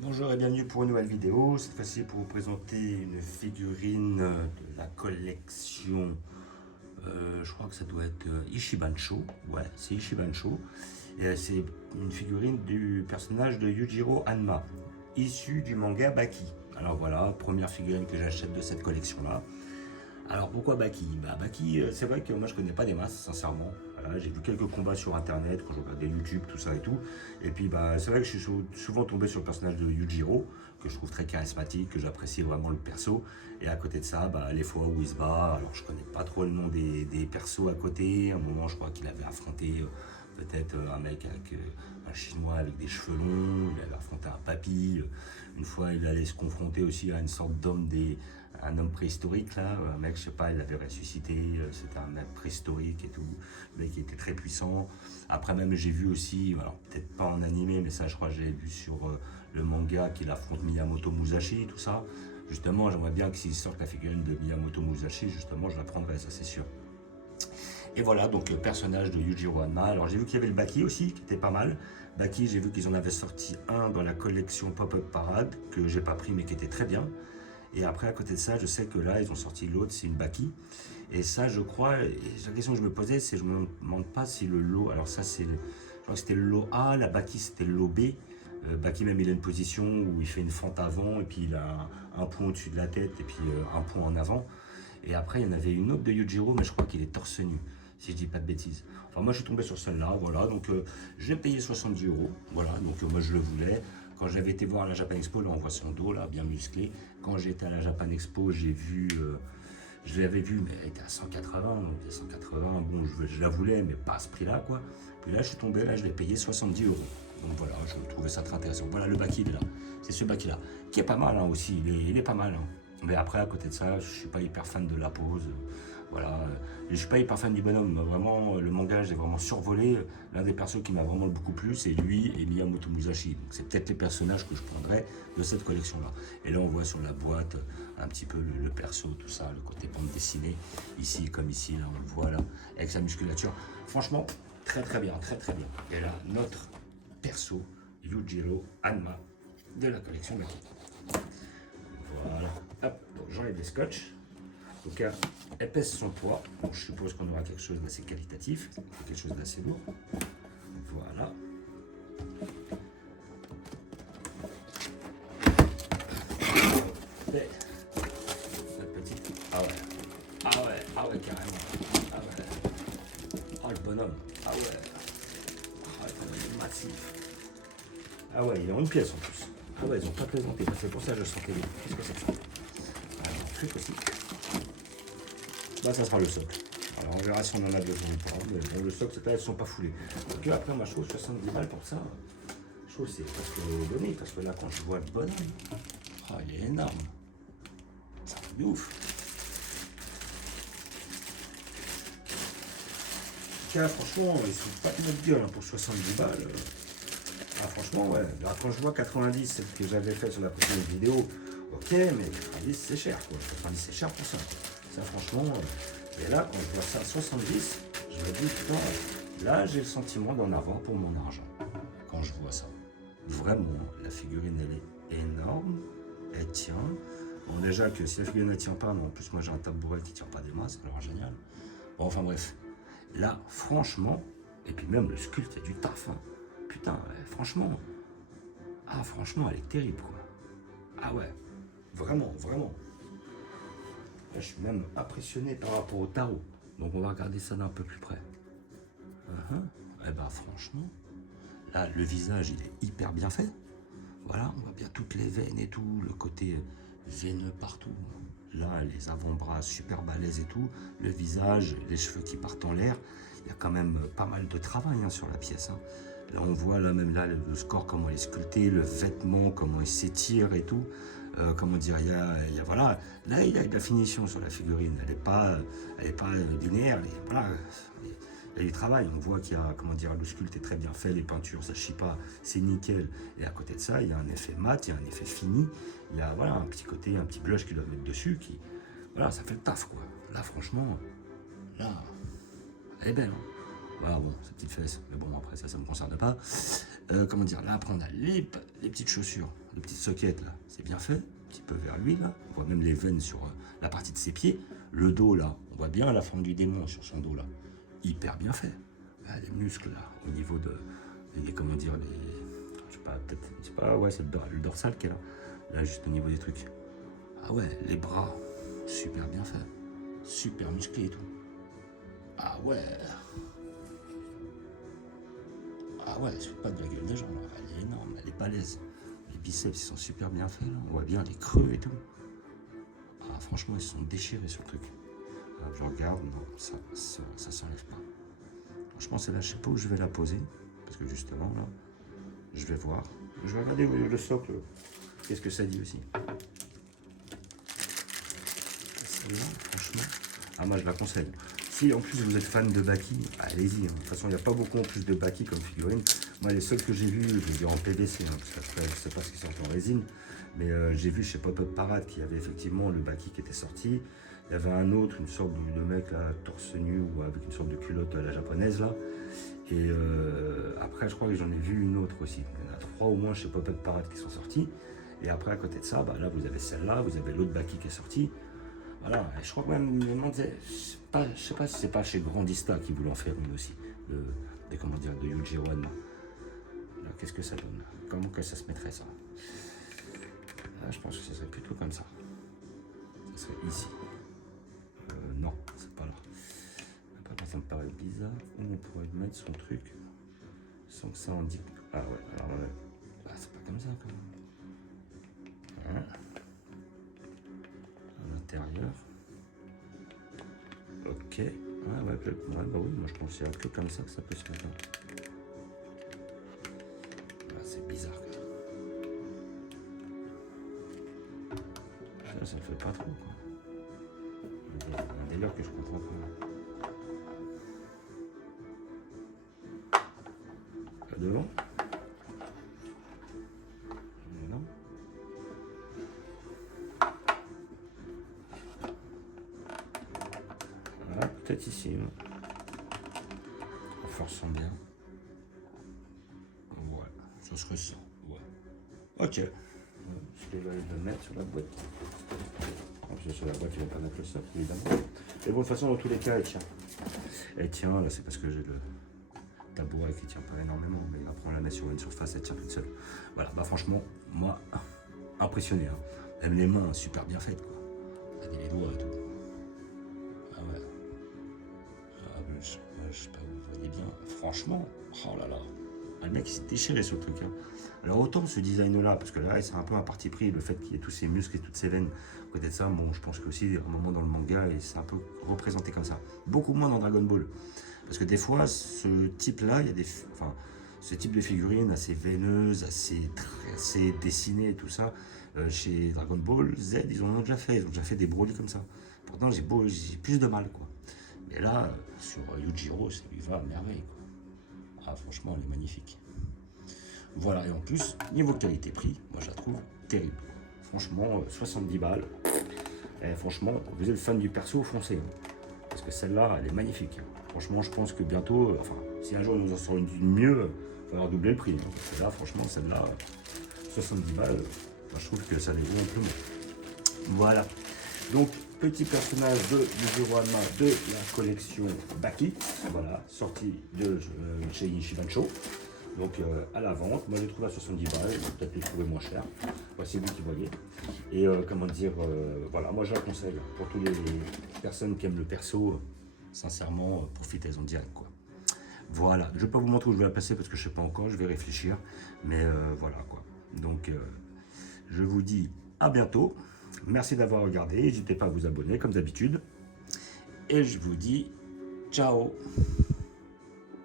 Bonjour et bienvenue pour une nouvelle vidéo. Cette fois-ci pour vous présenter une figurine de la collection. Je crois que ça doit être Ishibansho. Ouais, c'est Ishibansho. Et c'est une figurine du personnage de Yujiro Hanma, issu du manga Baki. Alors voilà, première figurine que j'achète de cette collection-là. Alors pourquoi Baki? Baki, c'est vrai que moi je connais pas des masses, sincèrement. Voilà, j'ai vu quelques combats sur internet quand je regardais YouTube, tout ça et tout. Et puis c'est vrai que je suis souvent tombé sur le personnage de Yujiro, que je trouve très charismatique, que j'apprécie vraiment le perso. Et à côté de ça, les fois où il se bat, alors je connais pas trop le nom des persos à côté. À un moment, je crois qu'il avait affronté peut-être un mec avec un chinois avec des cheveux longs, il avait affronté un papy. Une fois, il allait se confronter aussi à une sorte un homme préhistorique là, un mec, je sais pas, il avait ressuscité, c'était un mec préhistorique et tout, le mec qui était très puissant. Après même j'ai vu aussi, alors peut-être pas en animé, mais ça je crois que j'ai vu sur le manga qu'il affronte Miyamoto Musashi, tout ça. Justement, j'aimerais bien que s'il sorte la figurine de Miyamoto Musashi, justement, je la prendrais, ça c'est sûr. Et voilà, donc personnage de Yujiro Hanma. Alors j'ai vu qu'il y avait le Baki aussi, qui était pas mal. Baki, j'ai vu qu'ils en avaient sorti un dans la collection Pop-Up Parade, que j'ai pas pris mais qui était très bien. Et après, à côté de ça, je sais que là, ils ont sorti l'autre, c'est une Baki. Et ça, je crois, et la question que je me posais, c'est je me demande pas si le lot, alors ça, je crois que c'était le lot A, la Baki, c'était le lot B. Baki, même, il a une position où il fait une fente avant, et puis il a un point au-dessus de la tête, et puis un point en avant. Et après, il y en avait une autre de Yujiro, mais je crois qu'il est torse nu, si je dis pas de bêtises. Enfin, moi, je suis tombé sur celle-là, voilà. Donc, j'ai payé 70 €. Voilà, donc moi, je le voulais. Quand j'avais été voir à la Japan Expo, là, on voit son dos, là, bien musclé. Quand j'étais à la Japan Expo, je l'avais vu, mais elle était à 180. Donc, 180, bon, je la voulais, mais pas à ce prix-là, quoi. Puis là, je suis tombé, là, je l'ai payé 70 €. Donc voilà, je trouvais ça très intéressant. Voilà, le Baki, il est là. C'est ce Baki-là, qui est pas mal, hein, aussi. Il est pas mal, hein. Mais après, à côté de ça, je suis pas hyper fan de la pose. Voilà, je suis pas hyper fan du bonhomme. Vraiment, le manga, j'ai vraiment survolé. L'un des persos qui m'a vraiment beaucoup plu, c'est lui et Miyamoto Musashi. Donc, c'est peut-être les personnages que je prendrais de cette collection-là. Et là, on voit sur la boîte un petit peu le perso, tout ça, le côté bande dessinée. Ici, comme ici, là, on le voit là, avec sa musculature. Franchement, très très bien, très très bien. Et là, notre perso, Yujiro Hanma, de la collection Baki. Voilà. Hop, donc j'enlève les scotch. En tout cas, elle pèse son poids. Donc je suppose qu'on aura quelque chose d'assez qualitatif, quelque chose d'assez lourd. Voilà. Et la petite. Ah ouais. Ah ouais, ah ouais, carrément. Ah ouais. Oh le bonhomme. Ah ouais. Ah ouais, il est massif. Ah ouais, il est en une pièce en plus. Ah ouais, ils ont pas plaisanté. C'est pour ça que je sentais bien. Qu'est-ce que c'est que ça? Alors, un truc aussi. Là, ça sera le socle. Alors, on verra si on en a besoin ou pas. Mais bon, le socle, c'est pas, elles sont pas foulées. Donc là, après, moi, je trouve 70 balles pour ça. Je trouve que c'est presque donné. Parce que là, quand je vois le bonhomme, ah, il est énorme. C'est un truc de ouf. En tout cas, franchement, ils sont pas de notre gueule hein, pour 70 balles. Ah, franchement, ouais. Alors, quand je vois 90, c'est ce que j'avais fait sur la précédente vidéo, ok, mais 90, c'est cher, quoi. 90, c'est cher pour ça. Ça, franchement. Et là, quand je vois ça à 70, je me dis, putain, là, j'ai le sentiment d'en avoir pour mon argent. Quand je vois ça. Vraiment, la figurine, elle est énorme. Elle tient. Bon, déjà que si la figurine ne tient pas, mais en plus, moi, j'ai un tabouret qui ne tient pas des masses, alors génial. Bon, enfin, bref. Là, franchement, et puis même le sculpte, il y a du taf. Hein. Putain, franchement. Ah, franchement, elle est terrible, quoi. Ah ouais. Vraiment, vraiment. Là, je suis même impressionné par rapport au tarot. Donc on va regarder ça d'un peu plus près. Eh ben franchement, là le visage il est hyper bien fait. Voilà, on voit bien toutes les veines et tout, le côté veineux partout. Là, les avant-bras super balèzes et tout, le visage, les cheveux qui partent en l'air. Il y a quand même pas mal de travail hein, sur la pièce. Hein. Là, on voit là même là le score, comment il est sculpté, le vêtement, comment il s'étire et tout. Comment dire, voilà, là il y a de la finition sur la figurine. Elle est pas linéaire. Voilà, il y a du travail. On voit qu'il y a, comment dire, le sculpte est très bien fait, les peintures, ça chie pas, c'est nickel. Et à côté de ça, il y a un effet mat, il y a un effet fini. Il y a voilà un petit côté, un petit blush qu'ils doivent mettre dessus, qui, voilà, ça fait le taf quoi. Là, franchement, là, elle est belle. Hein. Voilà, bon, sa petite fesse, mais bon, après ça me concerne pas. Comment dire, là, après, on a les petites chaussures. le petit socket là, c'est bien fait, un petit peu vers lui là, on voit même les veines sur la partie de ses pieds, le dos là, on voit bien la forme du démon sur son dos là, hyper bien fait. Ah, les muscles là, au niveau de, comment dire, je sais pas, peut-être, je sais pas, ouais, c'est le dorsal qui est là, juste au niveau des trucs. Ah ouais, les bras, super bien fait, super musclé et tout. Ah ouais. Ah ouais, c'est pas de la gueule des gens, elle est énorme, elle est balèze. Les biceps, ils sont super bien faits, là. On voit bien les creux et tout. Ah, franchement, ils se sont déchirés sur le truc. Alors, je regarde, non, ça s'enlève pas. Franchement, celle-là, je sais pas où je vais la poser, parce que justement, là, je vais voir. Je vais regarder le socle, qu'est-ce que ça dit aussi. Celle-là, franchement, ah, moi, je la conseille. Si en plus vous êtes fan de Baki, allez-y. De toute façon, il n'y a pas beaucoup en plus de Baki comme figurine. Moi, les seuls que j'ai vus, je les ai en PVC, parce qu'après, je ne sais pas ce qui sort en résine. Mais j'ai vu chez Pop-Up Parade qu'il y avait effectivement le Baki qui était sorti. Il y avait un autre, une sorte de mec là, torse nu ou avec une sorte de culotte à la japonaise là. Et après, je crois que j'en ai vu une autre aussi. Il y en a 3 au moins chez Pop-Up Parade qui sont sortis. Et après, à côté de ça, bah, là, vous avez celle-là, vous avez l'autre Baki qui est sorti. Voilà, et je crois que même, je sais pas si c'est pas chez Grandista qui voulait en faire une aussi, comment dire, de Yujiro Hanma. Qu'est-ce que ça donne? Comment que ça se mettrait ça? Là, je pense que ce serait plutôt comme ça. Ça serait ici. Non, c'est pas là. Ça me paraît bizarre. Où on pourrait mettre son truc sans que ça indique. Ah ouais, alors bah, c'est pas comme ça quand même. Hein, à l'intérieur. Ok. Ouais, bah oui, moi je considère que comme ça que ça peut se mettre. Ah, c'est bizarre. Ça le fait pas trop. Quoi. Un délire que je comprends pas. Là devant. Non. Voilà, peut-être ici. En forçant bien. Voilà, ça serait ça. Ouais. Ok. Je vais le mettre sur la boîte. Parce que sur la boîte, je ne vais pas mettre le socle, évidemment. Mais bon, de toute façon, dans tous les cas, elle tient. Elle tient, là, c'est parce que j'ai le tabouret qui tient pas énormément. Mais après, on la met sur une surface, elle tient toute seule. Voilà, bah franchement, moi, impressionné. Hein. Même les mains, super bien faites, quoi. Regardez les doigts et tout. Ah ouais. Ah, je sais pas, vous voyez bien. Franchement, oh là là. Ah, le mec il s'est déchiré sur le truc. Hein. Alors autant ce design là, parce que là c'est un peu un parti pris, le fait qu'il y ait tous ces muscles et toutes ces veines. À côté de ça, bon, je pense qu'aussi à un moment dans le manga, et c'est un peu représenté comme ça. Beaucoup moins dans Dragon Ball. Parce que des fois, ce type là, il y a ce type de figurines assez veineuses, assez dessinées et tout ça. Chez Dragon Ball Z, ils en ont déjà fait. Ils ont déjà fait des Broly comme ça. Pourtant, j'ai plus de mal, quoi. Mais là, sur Yujiro, ça lui va à merveille, quoi. Ah, franchement, elle est magnifique. Voilà, et en plus, niveau qualité-prix, moi je la trouve terrible. Franchement, 70 balles. Et franchement, vous êtes fan du perso, foncez. Hein. Parce que celle-là, elle est magnifique. Hein. Franchement, je pense que bientôt, enfin, si un jour il nous en sort une mieux, il va falloir doubler le prix. Hein. Parce que là, franchement, celle-là, 70 balles, moi, je trouve que ça les vaut amplement. Voilà. Donc, petit personnage de Yujiro Hanma de la collection Baki, voilà, sorti de chez Ishibansho, donc à la vente. Moi, j'ai trouvé à 70 balles, peut-être les trouver moins cher. C'est vous qui voyez. Et comment dire, voilà, moi je la conseille pour toutes les personnes qui aiment le perso. Sincèrement, profitez-en direct, quoi. Voilà, je ne vais pas vous montrer où je vais la placer parce que je ne sais pas encore, je vais réfléchir, mais voilà, quoi. Donc, je vous dis à bientôt. Merci d'avoir regardé, n'hésitez pas à vous abonner comme d'habitude. Et je vous dis ciao.